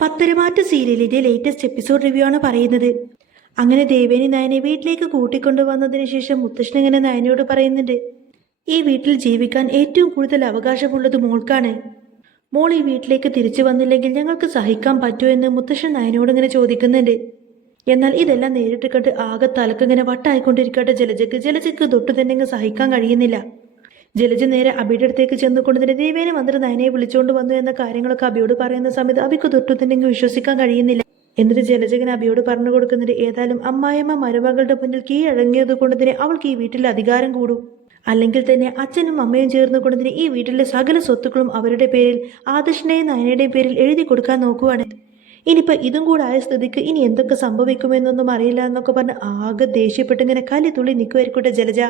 പത്തരമാറ്റ സീരിയലിന്റെ latest episode review ആണ് പറയുന്നത്. അങ്ങനെ ദേവേനി നയനെ വീട്ടിലേക്ക് കൂട്ടിക്കൊണ്ടുവന്നതിന് ശേഷം മുത്തശ്ശൻ ഇങ്ങനെ നയനയോട് പറയുന്നുണ്ട്, ഈ വീട്ടിൽ ജീവിക്കാൻ ഏറ്റവും കൂടുതൽ അവകാശമുള്ളത് മോൾക്കാണ്. മോൾ ഈ വീട്ടിലേക്ക് തിരിച്ചു വന്നില്ലെങ്കിൽ ഞങ്ങൾക്ക് സഹിക്കാൻ പറ്റുമോ എന്ന് മുത്തശ്ശൻ നയനോട് ഇങ്ങനെ ചോദിക്കുന്നുണ്ട്. എന്നാൽ ഇതെല്ലാം നേരിട്ട് കണ്ട് ആകെ തലക്കിങ്ങനെ വട്ടായിക്കൊണ്ടിരിക്കട്ടെ ജലജയ്ക്ക് തൊട്ടു തന്നെ സഹിക്കാൻ കഴിയുന്നില്ല. ജലജ നേരെ അബിയുടെ അടുത്തേക്ക് ചെന്നുകൊണ്ട് തന്നെ ദേവേനെ വന്നിട്ട് നയനയെ വിളിച്ചുകൊണ്ട് വന്നു എന്ന കാര്യങ്ങളൊക്കെ അബിയോട് പറയുന്ന സമയത്ത് അബിക്ക് തൊട്ടു തന്നെ വിശ്വസിക്കാൻ കഴിയുന്നില്ല. എന്നിട്ട് ജലജകൻ അബിയോട് പറഞ്ഞു കൊടുക്കുന്നുണ്ട്, ഏതായാലും അമ്മായിയമ്മ മരുമകളുടെ മുന്നിൽ കീഴടങ്ങിയത് കൊണ്ട് തന്നെ അവൾക്ക് ഈ വീട്ടിൽ അധികാരം കൂടും. അല്ലെങ്കിൽ തന്നെ അച്ഛനും അമ്മയും ചേർന്ന് കൊണ്ട് തന്നെ ഈ വീട്ടിലെ സകല സ്വത്തുക്കളും അവരുടെ പേരിൽ ആദർശിന്റെയും നയനയുടെയും പേരിൽ എഴുതി കൊടുക്കാൻ നോക്കുവാണ്. ഇനിയിപ്പോൾ ഇതും കൂടെ ആയ സ്ഥിതിക്ക് ഇനി എന്തൊക്കെ സംഭവിക്കുമെന്നൊന്നും അറിയില്ല എന്നൊക്കെ പറഞ്ഞ് ആകെ ദേഷ്യപ്പെട്ട് ഇങ്ങനെ കലിതുള്ളി നിൽക്കുമായിരിക്കട്ടെ ജലജ.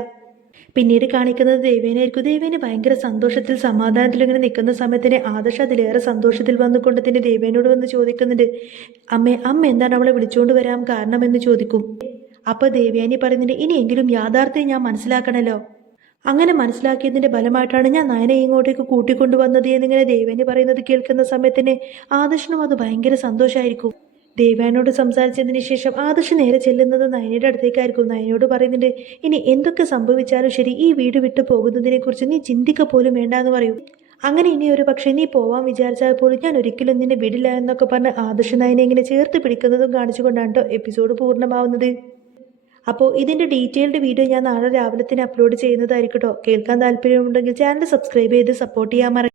പിന്നീട് കാണിക്കുന്നത് ദേവേനായിരിക്കും. ദേവേന് ഭയങ്കര സന്തോഷത്തിൽ സമാധാനത്തിൽ ഇങ്ങനെ നിൽക്കുന്ന സമയത്തിന് ആദർശ് അതിലേറെ സന്തോഷത്തിൽ വന്നുകൊണ്ട് തന്നെ ദേവേനോട് വന്ന് ചോദിക്കുന്നുണ്ട്, അമ്മ എന്താണ് അവളെ വിളിച്ചുകൊണ്ട് വരാൻ കാരണമെന്ന് ചോദിക്കും. അപ്പോൾ ദേവയാനി പറയുന്നുണ്ട്, ഇനിയെങ്കിലും യാഥാർത്ഥ്യം ഞാൻ മനസ്സിലാക്കണല്ലോ. അങ്ങനെ മനസ്സിലാക്കിയതിന്റെ ഫലമായിട്ടാണ് ഞാൻ നയനെ ഇങ്ങോട്ടേക്ക് കൂട്ടിക്കൊണ്ടുവന്നത് എന്നിങ്ങനെ ദേവേനി പറയുന്നത് കേൾക്കുന്ന സമയത്തിന് ആദർശിനും അത് ഭയങ്കര സന്തോഷമായിരിക്കും. ദേവാനോട് സംസാരിച്ചതിന് ശേഷം ആദർശ് നേരെ ചെല്ലുന്നത് നയനയുടെ അടുത്തേക്കായിരിക്കും. നയനയോട് പറയുന്നുണ്ട്, ഇനി എന്തൊക്കെ സംഭവിച്ചാലും ശരി ഈ വീട് വിട്ടു പോകുന്നതിനെ കുറിച്ച് നീ ചിന്തിക്ക പോലും വേണ്ട എന്ന് പറയും. അങ്ങനെ ഇനി ഒരു പക്ഷേ നീ പോവാൻ വിചാരിച്ചാൽ പോലും ഞാൻ ഒരിക്കലും നിന്നെ വിടില്ല എന്നൊക്കെ പറഞ്ഞ് ആദർശ് നയനെ ഇങ്ങനെ ചേർത്ത് പിടിക്കുന്നതും കാണിച്ചുകൊണ്ടാണ് കേട്ടോ എപ്പിസോഡ് പൂർണ്ണമാവുന്നത്. അപ്പോൾ ഇതിൻ്റെ ഡീറ്റെയിൽഡ് വീഡിയോ ഞാൻ നാളെ രാവിലെ തന്നെ അപ്ലോഡ് ചെയ്യുന്നതായിരിക്കും കേട്ടോ. കേൾക്കാൻ താല്പര്യമുണ്ടെങ്കിൽ ചാനൽ സബ്സ്ക്രൈബ് ചെയ്ത് സപ്പോർട്ട് ചെയ്യാൻ മറക്കരുത്.